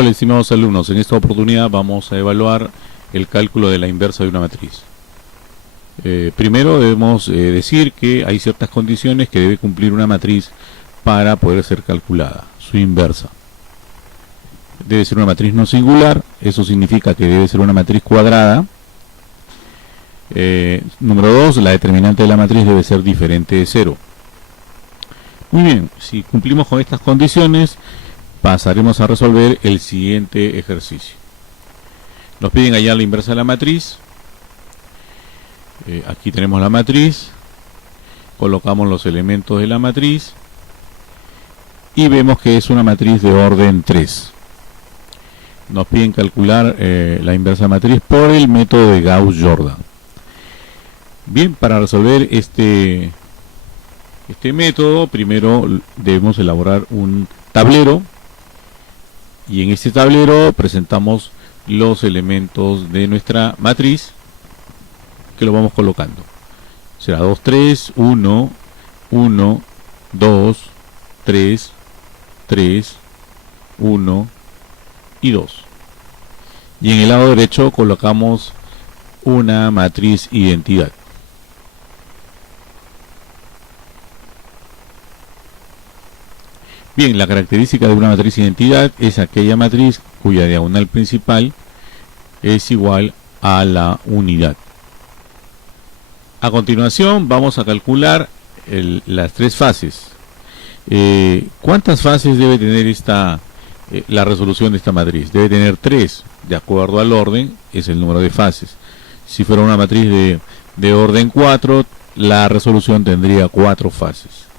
Hola, estimados alumnos. En esta oportunidad vamos a evaluar el cálculo de la inversa de una matriz. Primero debemos decir que hay ciertas condiciones que debe cumplir una matriz para poder ser calculada, su inversa. Debe ser una matriz no singular, eso significa que debe ser una matriz cuadrada. Número 2, la determinante de la matriz debe ser diferente de 0. Muy bien, si cumplimos con estas condiciones, pasaremos a resolver el siguiente ejercicio. Nos piden hallar la inversa de la matriz. Aquí tenemos la matriz, colocamos los elementos de la matriz y vemos que es una matriz de orden 3. Nos piden calcular la inversa de la matriz por el método de Gauss-Jordan. Bien, para resolver este método, primero debemos elaborar un tablero, y en este tablero presentamos los elementos de nuestra matriz, que lo vamos colocando. Será 2, 3, 1, 1, 2, 3, 3, 1 y 2. Y en el lado derecho colocamos una matriz identidad. Bien, la característica de una matriz identidad es aquella matriz cuya diagonal principal es igual a la unidad. A continuación vamos a calcular las tres fases. ¿Cuántas fases debe tener la resolución de esta matriz? Debe tener 3, de acuerdo al orden, es el número de fases. Si fuera una matriz de orden 4, la resolución tendría 4 fases.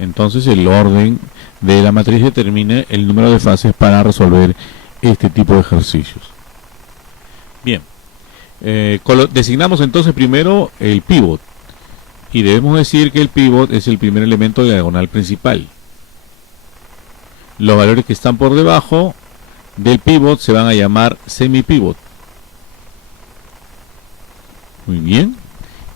Entonces el orden de la matriz determina el número de fases para resolver este tipo de ejercicios. Bien, designamos entonces primero el pivot, y debemos decir que el pivot es el primer elemento de la diagonal principal. Los valores que están por debajo del pivot se van a llamar semipivot. Muy bien,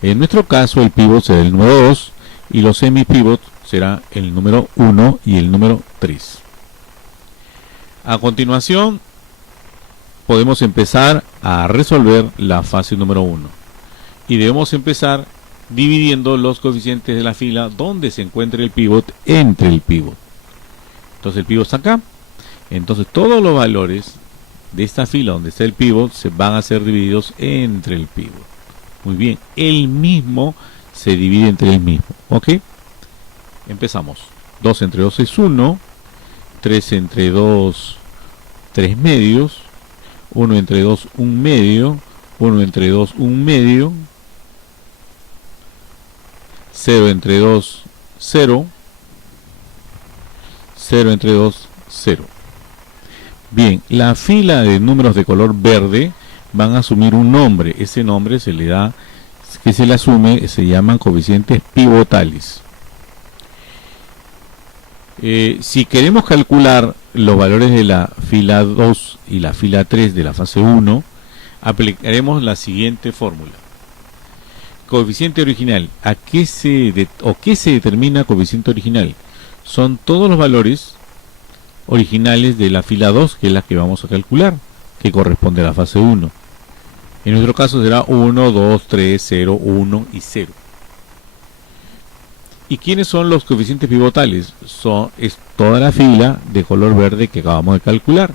en nuestro caso el pivot será el número 2 y los semipivot será el número 1 y el número 3. A continuación podemos empezar a resolver la fase número 1, y debemos empezar dividiendo los coeficientes de la fila donde se encuentre el pivot entre el pivot. Entonces el pivot está acá, entonces todos los valores de esta fila donde está el pivot se van a ser divididos entre el pivot. Muy bien, el mismo se divide entre el mismo, ¿ok? Empezamos. 2 entre 2 es 1, 3 entre 2, 3 medios, 1 entre 2, 1 medio, 1 entre 2, 1 medio, 0 entre 2, 0, 0 entre 2, 0. Bien, la fila de números de color verde van a asumir un nombre. Ese nombre se le asume, se llaman coeficientes pivotales. Si queremos calcular los valores de la fila 2 y la fila 3 de la fase 1, aplicaremos la siguiente fórmula. Coeficiente original. ¿Qué se determina coeficiente original? Son todos los valores originales de la fila 2, que es la que vamos a calcular, que corresponde a la fase 1. En nuestro caso será 1, 2, 3, 0, 1 y 0. ¿Y quiénes son los coeficientes pivotales? Es toda la fila de color verde que acabamos de calcular.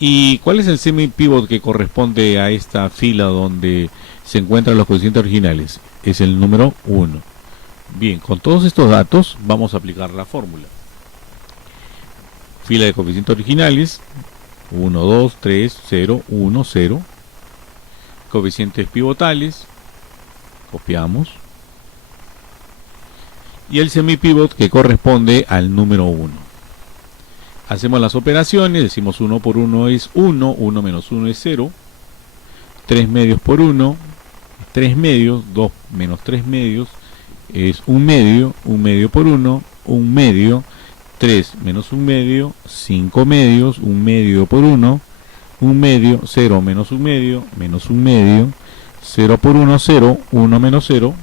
¿Y cuál es el semipivot que corresponde a esta fila donde se encuentran los coeficientes originales? Es el número 1. Bien, con todos estos datos vamos a aplicar la fórmula. Fila de coeficientes originales, 1, 2, 3, 0, 1, 0. Coeficientes pivotales, copiamos. Y el semipivot que corresponde al número 1. Hacemos las operaciones, decimos 1 por 1 es 1, 1 menos 1 es 0, 3 medios por 1, 3 medios, 2 menos 3 medios es 1 medio por 1, 1 medio, 3 menos 1 medio, 5 medios, 1 medio por 1 medio, 0 menos 1 medio, menos 1 medio, 0 por 1, 0, 1 menos 0,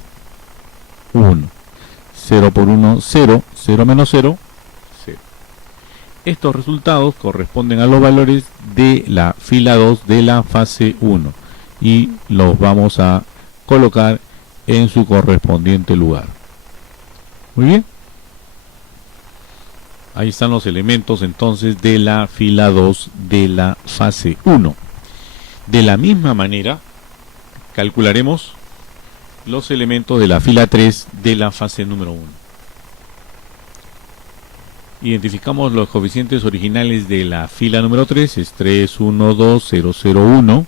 1. 0 por 1, 0, 0 menos 0, 0. Estos resultados corresponden a los valores de la fila 2 de la fase 1 y los vamos a colocar en su correspondiente lugar. Muy bien. Ahí están los elementos entonces de la fila 2 de la fase 1. De la misma manera, calcularemos los elementos de la fila 3 de la fase número 1. Identificamos los coeficientes originales de la fila número 3, es 3, 1, 2, 0, 0, 1.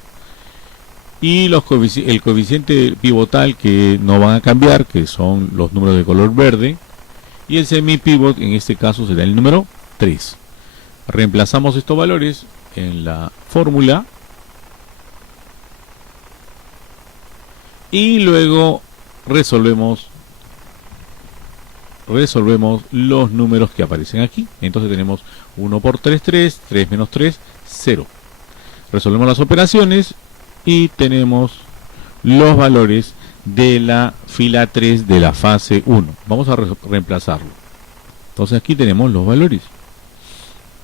Y el coeficiente pivotal que no van a cambiar, que son los números de color verde. Y el semipivot en este caso será el número 3. Reemplazamos estos valores en la fórmula. Y luego resolvemos los números que aparecen aquí. Entonces tenemos 1 por 3, 3, 3 menos 3, 0. Resolvemos las operaciones y tenemos los valores de la fila 3 de la fase 1. Vamos a reemplazarlo. Entonces aquí tenemos los valores.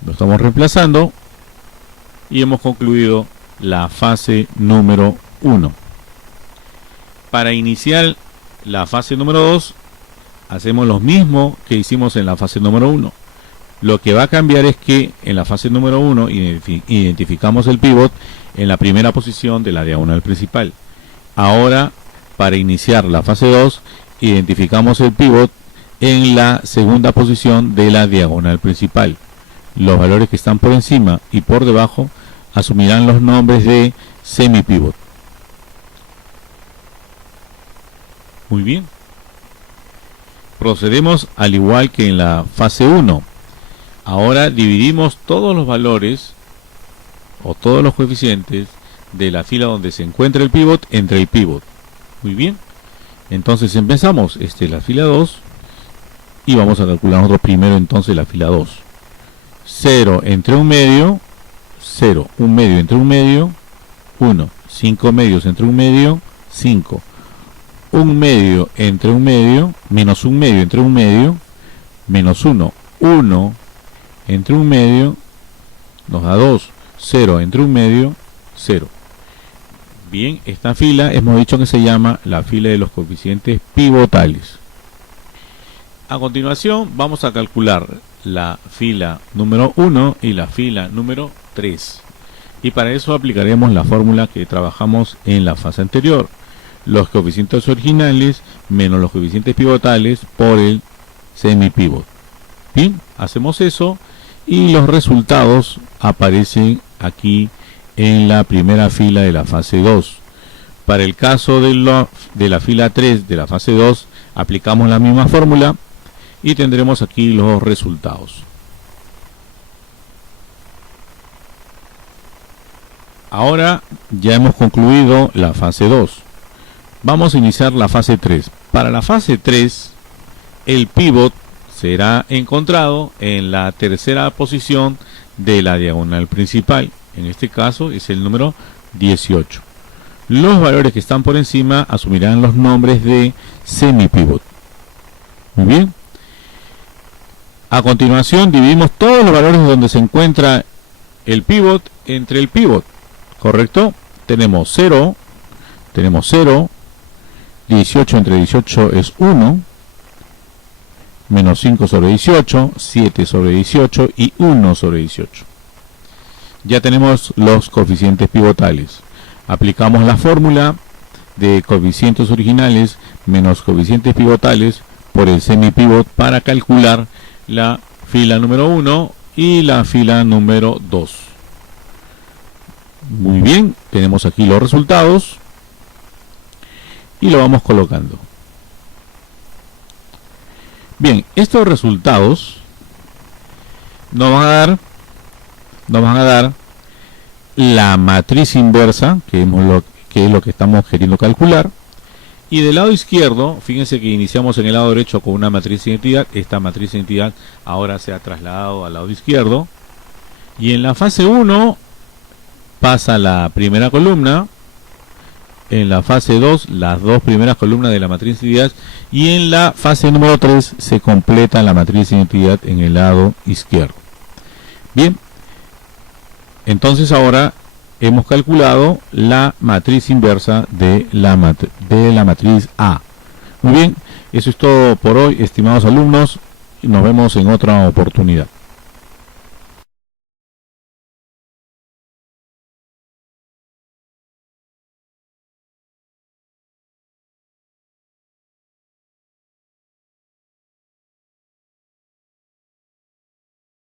Lo estamos reemplazando y hemos concluido la fase número 1. Para iniciar la fase número 2, hacemos lo mismo que hicimos en la fase número 1. Lo que va a cambiar es que en la fase número 1 identificamos el pivot en la primera posición de la diagonal principal. Ahora, para iniciar la fase 2, identificamos el pivot en la segunda posición de la diagonal principal. Los valores que están por encima y por debajo asumirán los nombres de semipivot. Muy bien. Procedemos al igual que en la fase 1. Ahora dividimos todos los valores o todos los coeficientes de la fila donde se encuentra el pivot entre el pivot. Muy bien. Entonces empezamos. Esta es la fila 2 y vamos a calcular nosotros primero entonces la fila 2. 0 entre un medio, 0, un medio entre un medio, 1, 5 medios entre un medio, 5. Un medio entre un medio, menos un medio entre un medio, menos 1, 1 entre un medio, nos da 2, 0 entre un medio, 0. Bien, esta fila hemos dicho que se llama la fila de los coeficientes pivotales. A continuación vamos a calcular la fila número 1 y la fila número 3. Y para eso aplicaremos la fórmula que trabajamos en la fase anterior. Los coeficientes originales menos los coeficientes pivotales por el semipivot. Bien, hacemos eso y los resultados aparecen aquí en la primera fila de la fase 2. Para el caso de la fila 3 de la fase 2, aplicamos la misma fórmula y tendremos aquí los resultados. Ahora ya hemos concluido la fase 2. Vamos a iniciar la fase 3. Para la fase 3, el pivot será encontrado en la tercera posición de la diagonal principal. En este caso es el número 18. Los valores que están por encima asumirán los nombres de semipivot. Muy bien. A continuación dividimos todos los valores donde se encuentra el pivot entre el pivot. ¿Correcto? Tenemos 0, 18 entre 18 es 1, menos 5 sobre 18, 7 sobre 18 y 1 sobre 18. Ya tenemos los coeficientes pivotales. Aplicamos la fórmula de coeficientes originales menos coeficientes pivotales por el semipivot para calcular la fila número 1 y la fila número 2. Muy bien, tenemos aquí los resultados y lo vamos colocando. Bien, estos resultados nos van a dar la matriz inversa, que es lo que estamos queriendo calcular. Y del lado izquierdo, fíjense que iniciamos en el lado derecho con una matriz de identidad. Esta matriz de identidad ahora se ha trasladado al lado izquierdo. Y en la fase 1 pasa la primera columna. En la fase 2, las dos primeras columnas de la matriz de identidad. Y en la fase número 3 se completa la matriz de identidad en el lado izquierdo. Bien, entonces ahora hemos calculado la matriz inversa de la matriz A. Muy bien, eso es todo por hoy, estimados alumnos, y nos vemos en otra oportunidad.